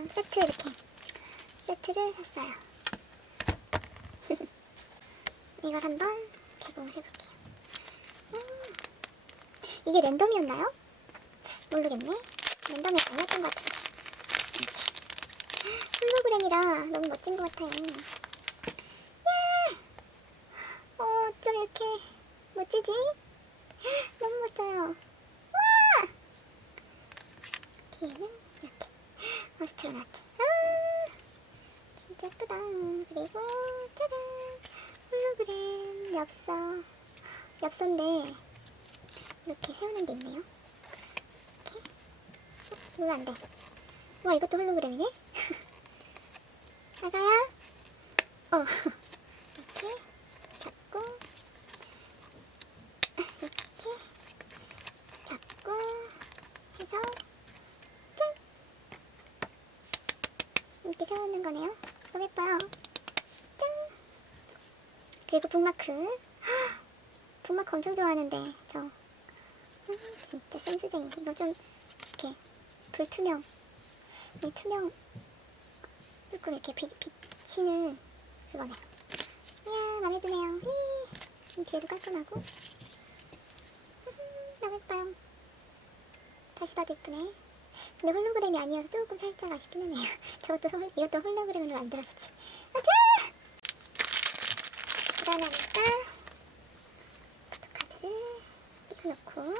이거랑 세트 이렇게 세트를 샀어요. 이걸 한번 개봉을 해볼게요. 음, 이게 랜덤이었나요? 모르겠네. 랜덤이 아니었던 것 같아요. 홀로그램이라 너무 멋진 것 같아요. 야! 어, 좀 이렇게 멋지지? 너무 멋져요. 와! 뒤에는 아스트로나트. 아! 진짜 예쁘다. 그리고 짜잔! 홀로그램 엽서. 엽서인데 이렇게 세우는 게 있네요. 이렇게. 어, 이거 안 돼. 와, 이것도 홀로그램이네? 나가야? 어. 이렇게 잡고, 이렇게 잡고 해서, 짠! 이렇게 세우는 거네요. 너무 예뻐요. 짠! 그리고 북마크. 헉! 북마크 엄청 좋아하는데, 저. 음, 진짜 센스쟁이. 이거 좀, 이렇게, 불투명. 이 투명 조금 이렇게 빛, 비치는 그거네. 이야 마음에 드네요. 히. 이 뒤에도 깔끔하고 음, 너무 예뻐요. 다시 봐도 예쁘네. 근데 홀로그램이 아니어서 조금 살짝 아쉽긴 하네요. 저것도 홀, 이것도 홀로그램으로 만들어졌지. 아자! 그러나니까 포토카드를 이거 넣고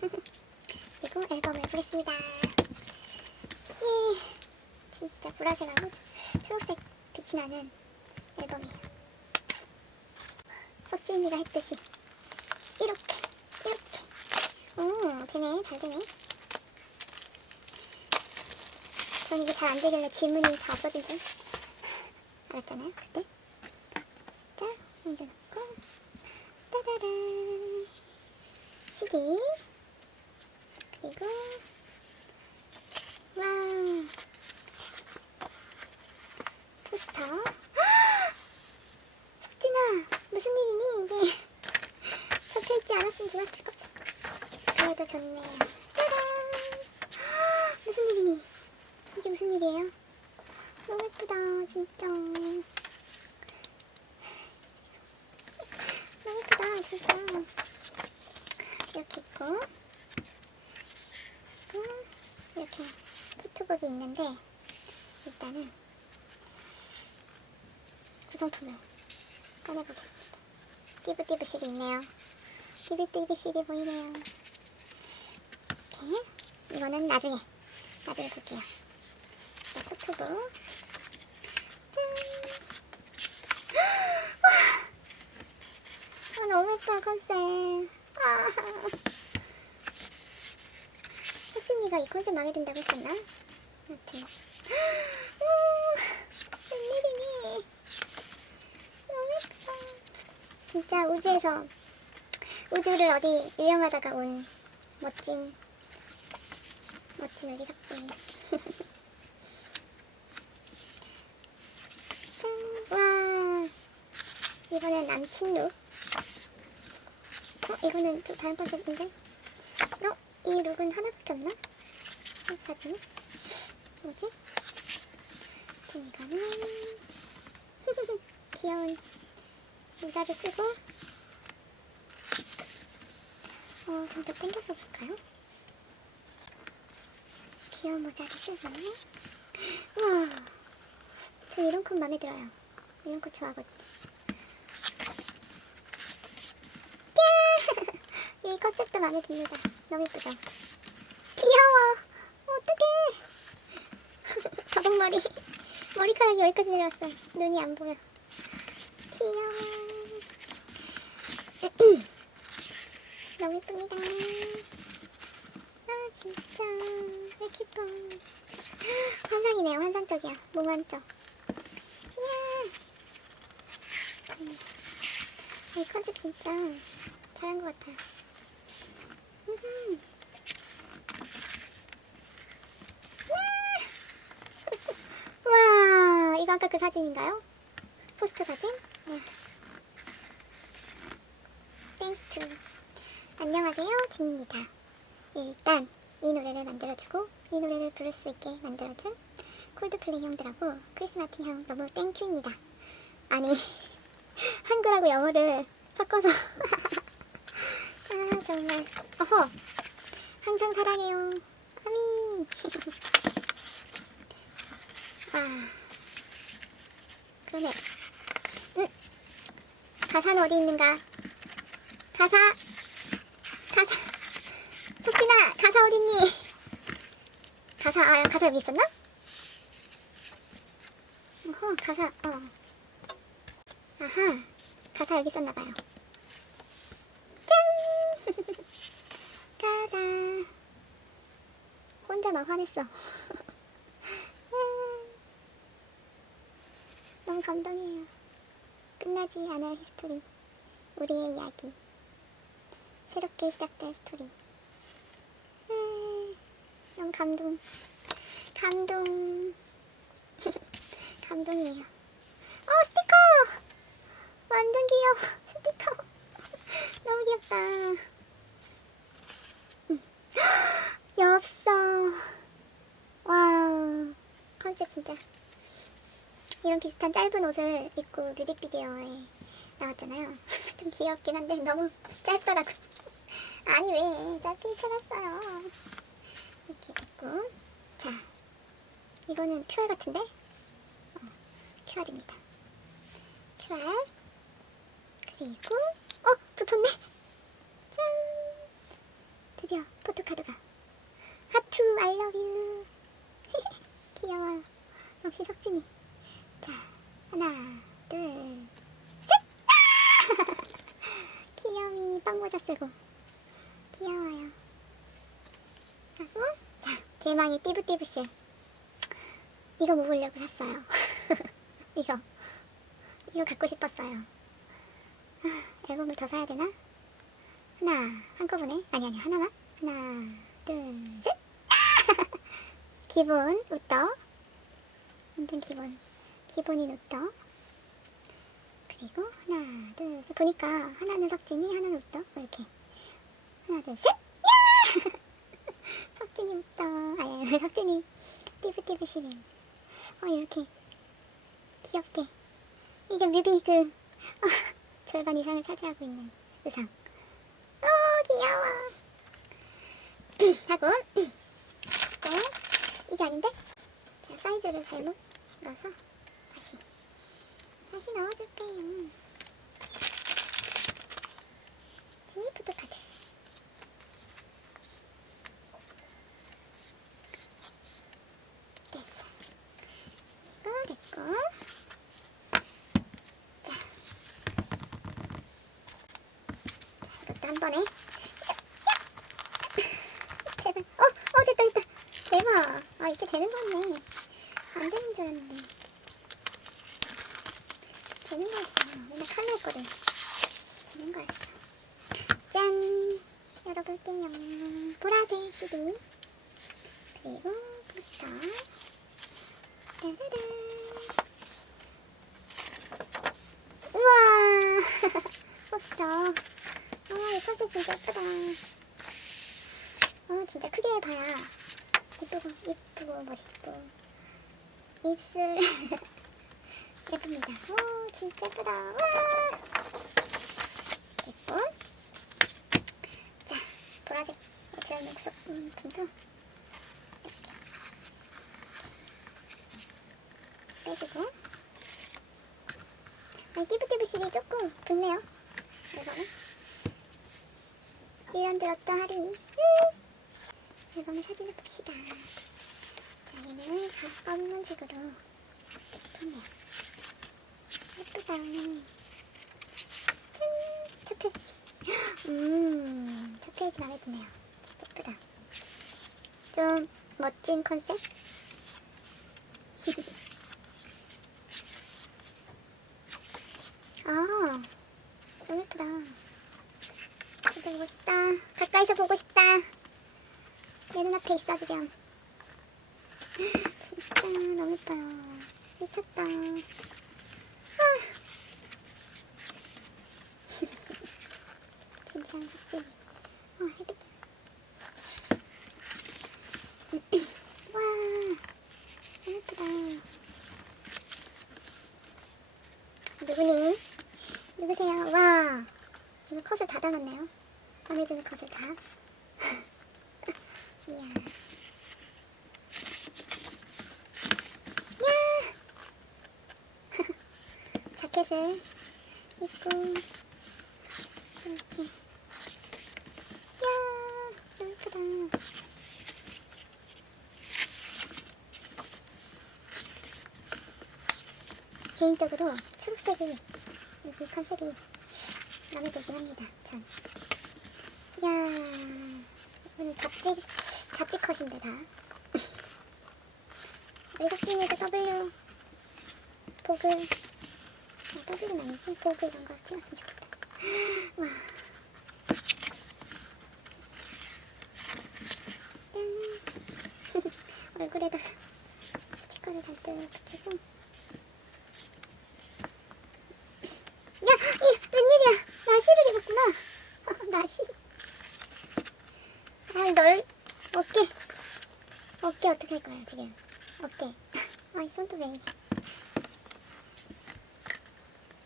그리고 앨범을 보겠습니다. 예, 진짜 보라색하고 초록색 빛이 나는 앨범이에요. 석진이가 했듯이 이렇게 이렇게 오 되네 잘 되네. 전 이게 잘 안 되길래 지문이 다 써진 줄 알았잖아요 그때. 자 옮겨놓고 따다란 CD 그리고 와우. 포스터. 석진아, 무슨 일이니? 이게 적혀있지 않았으면 좋았을 것. 그래도 좋네요. 짜란! 무슨 일이니? 이게 무슨 일이에요? 너무 예쁘다, 진짜. 너무 예쁘다, 진짜. 이렇게 있고. 음, 이렇게 포토북이 있는데 일단은 구성품을 꺼내보겠습니다. 띠부띠부실이 있네요. 띠부띠부실이 보이네요. 이렇게 이거는 나중에 나중에 볼게요. 자, 포토북 짠! 와! 아, 너무 예뻐 컨셉. 아. 혜진이가 이 컨셉 마음에 든다고 했었나? 아무튼 오, 웬일이니 너무 예쁘다 진짜 우주에서 우주를 어디 유영하다가 온 멋진 멋진 우리 석진이 짠, 와 이번엔 남친 룩 어? 이거는 좀 다른 컨셉인데? 어? 이 룩은 하나밖에 없나? 이 사진은? 뭐지? 이거는 귀여운 모자를 쓰고 어, 좀더 당겨서 볼까요? 귀여운 모자를 쓰고 우와 저 이런 컷 마음에 들어요 이런 컷 좋아하거든요 이 컨셉도 마음에 듭니다. 너무 예쁘죠? 귀여워. 어떡해. 가복 머리. 머리카락이 여기까지 내려왔어. 눈이 안 보여. 귀여워. 너무 예쁩니다. 아, 진짜. 왜 이렇게 예뻐. 환상이네요. 환상적이야. 몽환적. 이야. 음. 이 컨셉 진짜 잘한 것 같아요. 음. 와, 이거 아까 그 사진인가요? 포스트 사진? 네. 땡스 투. 안녕하세요, 진입니다. 일단 이 노래를 만들어주고 이 노래를 부를 수 있게 만들어준 콜드플레이 형들하고 크리스 마틴 형 너무 땡큐입니다. 아니 한글하고 영어를 섞어서 아 정말 어허 항상 사랑해요 아미 아 그러네 응. 가사는 어디 있는가? 가사. 가사. 석진아 가사 어딨니? 가사 아 가사 여기 있었나? 어허 가사 어. 아하 가사 여기 있었나봐요. 짠! 가사 혼자 막 화냈어 너무 감동이에요. 끝나지 않을 히스토리. 우리의 이야기. 새롭게 시작될 스토리. 음, 너무 감동. 감동. 감동이에요. 어 스티커! 완전 귀여워. 스티커. 너무 귀엽다 음. 엽서 와우 컨셉 진짜 이런 비슷한 짧은 옷을 입고 뮤직비디오에 나왔잖아요. 좀 귀엽긴 한데 너무 짧더라고 아니 왜 짧게 입혀놨어요? 이렇게 입고. 자 이거는 QR 같은데? 어, QR입니다. QR 그리고 어 붙었네. 짠! 드디어 포토카드가. 하트 I love you. 귀여워. 역시 석진이 자 하나 둘셋 귀염이 빵모자 쓰고 귀여워요 하고 자 대망의 띠부띠부실. 이거 먹으려고 샀어요. 이거. 이거 갖고 싶었어요. 아, 앨범을 더 사야 되나? 하나 한꺼번에 아니 아니 하나만? 하나 둘셋. 기본 우떡 완전 기본. 기본인 우떡 그리고 하나 둘 셋. 보니까 하나는 석진이 하나는 우떡 이렇게. 하나 둘셋. 야! 석진이 우떡 아니 석진이 띠부띠부시는 어 이렇게 귀엽게. 이게 뮤비 그 어, 절반 이상을 차지하고 있는 의상. 어 귀여워. 하고 또 이게 아닌데? 제가 사이즈를 잘못 넣어서 다시 다시 넣어줄게요. 지니 포토카드 됐어 이거 됐고 자, 자 이것도 한 번에 제발 어! 어 됐다 됐다 대박 아 이렇게 되는 거네 줄 알았는데 되는 거였어. 맨날 칼로 했거든 되는 거였어. 짠. 열어볼게요 보라색 CD 그리고 포스터. 따라란 우와. 포스터. 아이 컨셉 진짜 예쁘다. 어 진짜 크게 봐야 예쁘고 예쁘고 멋있고 입술 예쁩니다. 오 진짜 예쁘다. 와 예쁜. 자 보라색 들어있는 구석품도 이렇게 빼주고. 아니 띠부띠부실이 조금 붓네요. 이거는 이런 들었던 하리. 앨범의 사진을 봅시다. 자, 얘는 다 검은색으로 좋네요. 예쁘다. 짠! 첫 페이지. 음, 첫 페이지 마음에 드네요. 예쁘다. 좀 멋진 컨셉? 아, 너무 예쁘다. 진짜 싶다. 가까이서 보고 싶다. 내 눈앞에 있어주렴. 진짜 너무 예뻐요. 미쳤다. 아. 진짜 안 습지. 어, 해겠다. 언니. 누구세요? 와. 이거 컷을 다 담았네요. 마음에 드는 컷을 다. 이야. 야! 자켓을 입고 이렇게. 야, 예쁘다. 개인적으로 초록색이 여기 컨셉이 마음에 들긴 합니다. 전. 야, 이건 잡지 잡지 컷인데 다. 외국진에도 W 복을 아, W는 아니지 복을 이런 거 찍었으면 좋겠다. 와. 짠. 얼굴에다가 스티커를 잔뜩 붙이고. 야, 이 웬일이야? 나시를 입었구나. 나시. 아, 널 어깨. 어깨 어떻게 할 거야 지금? 어깨. 아, 이 손도 왜 이래?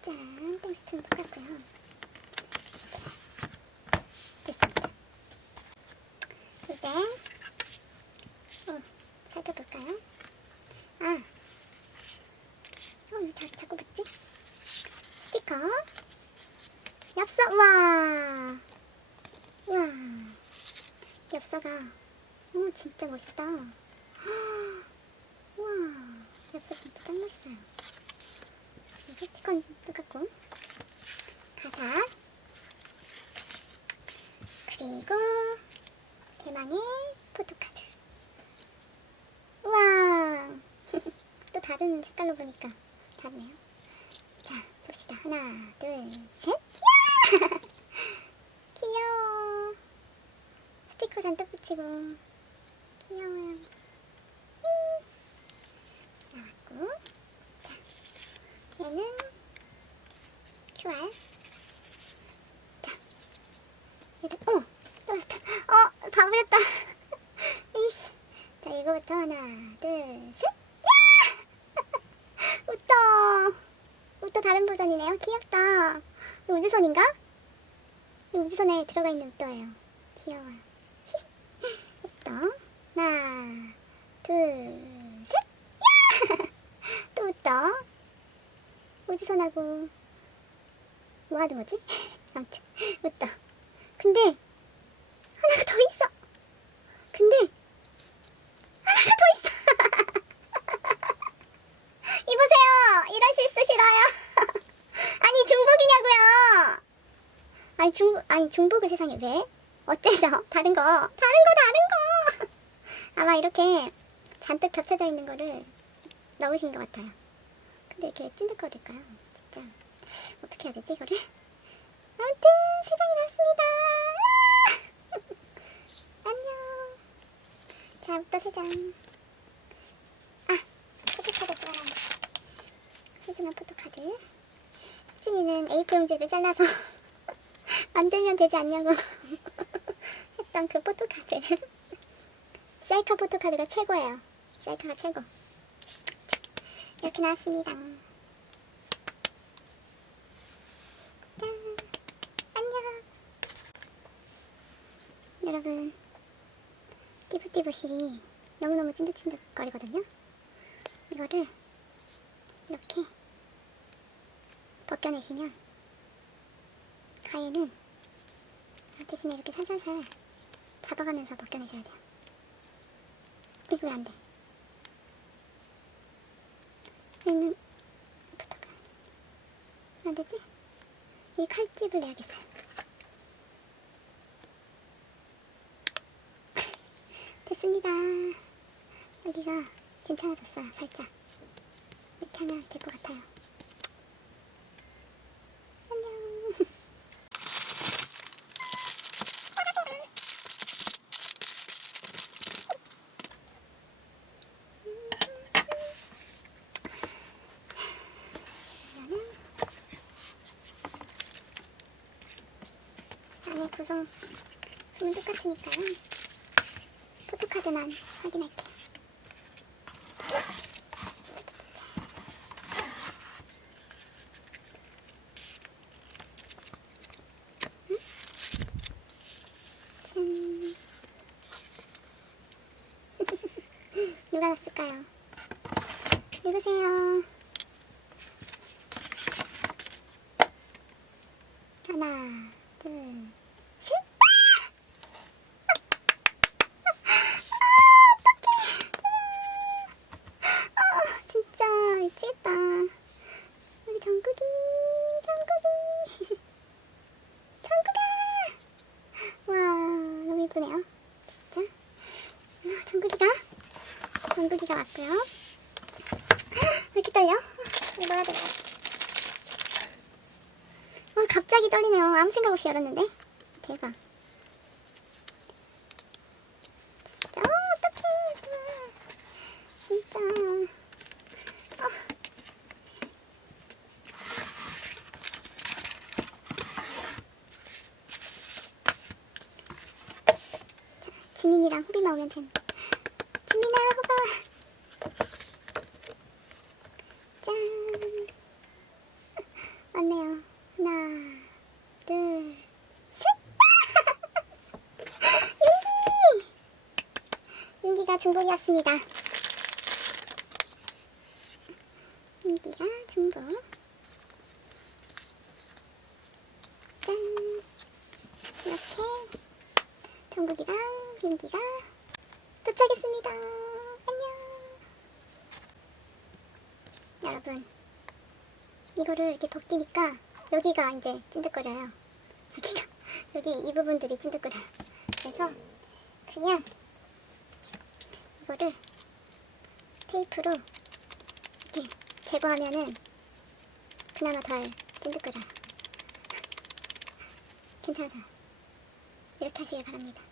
짠, 땡스트는 똑같고요. 됐습니다. 이제 어, 살펴볼까요? 아, 어, 왜 자, 자꾸 붙지? 스티커 엽서 와, 와, 엽서가 오 진짜 멋있다. 와, 엽서 진짜 짱 멋있어요. 스티커는 똑같고 가사 그리고 대망의 포토카드. 우와, 또 다른 색깔로 보니까 다르네요. 자, 봅시다. 하나, 둘, 셋. 야! 귀여워. 스티커 잔뜩 붙이고. 귀여워요. 음. 나왔고. 자, 얘는 QR. 자, 얘를, 어, 또 왔다. 어, 다 버렸다. 이씨. 자, 이거부터 하나, 둘, 셋. 야! 웃다. 웃도 다른 버전이네요. 귀엽다. 우주선인가? 이 우주선에 들어가 있는 웃도예요. 귀여워요. 웃도. 하나, 둘, 셋. 야! 또 웃도. 우주선하고 뭐 하는 거지? 아무튼 웃도. 근데 하나가 더 있어. 근데 하나가 더 있어. 이보세요. 이런 실수 싫어요. 아니 중복이냐고요. 아니 중 아니 중복을 세상에 왜? 어째서 다른 거 다른 거 다른 거. 아마 이렇게 잔뜩 겹쳐져 있는 거를 넣으신 것 같아요. 근데 이렇게 왜 찐득거릴까요? 진짜 어떻게 해야 되지 이거를? 아무튼 세상이 났습니다. 안녕. 자, 또세 장. 아, 포토카드 찍어놔. 소중한 포토카드. 흑진이는 A4 용지를 잘라서 만들면 되지 않냐고 했던 그 포토카드. 셀카 포토카드가 최고예요. 셀카가 최고. 이렇게 나왔습니다. 짠. 안녕. 여러분, 띠부띠부실이 너무너무 찐득찐득거리거든요. 이거를 이렇게 벗겨내시면 가위는 대신에 이렇게 살살살 잡아가면서 벗겨내셔야 돼요. 이거 왜안 돼? 얘는 붙어가. 안 되지? 이 칼집을 내야겠어요. 됐습니다. 여기가 괜찮아졌어요, 살짝. 이렇게 하면 될 것 같아요. 있으니까 포토카드만 확인할게. 음? 누가 왔을까요? 읽으세요. 미치겠다. 우리 정국이, 정국이, 정국아. 와, 너무 이쁘네요. 진짜. 아, 정국이가, 정국이가 왔고요. 왜 이렇게 떨려? 이거 해야 돼. 와, 갑자기 떨리네요. 아무 생각 없이 열었는데. 대박. 진짜, 어, 어떡해. 정말. 진짜. 아. 자, 지민이랑 호비만 오면 된. 지민아, 호바. 짠. 왔네요. 하나, 둘, 셋. 윤기! 윤기가 중복이었습니다. 윤기가 중복. 짠. 이렇게 정국이랑 윤기가 도착했습니다. 안녕. 여러분, 이거를 이렇게 벗기니까 여기가 이제 찐득거려요. 여기가 여기 이 부분들이 찐득거려요. 그래서 그냥 이거를 테이프로 이렇게 제거하면은 그나마 덜 찐득거려요. 괜찮아요. 이렇게 하시길 바랍니다.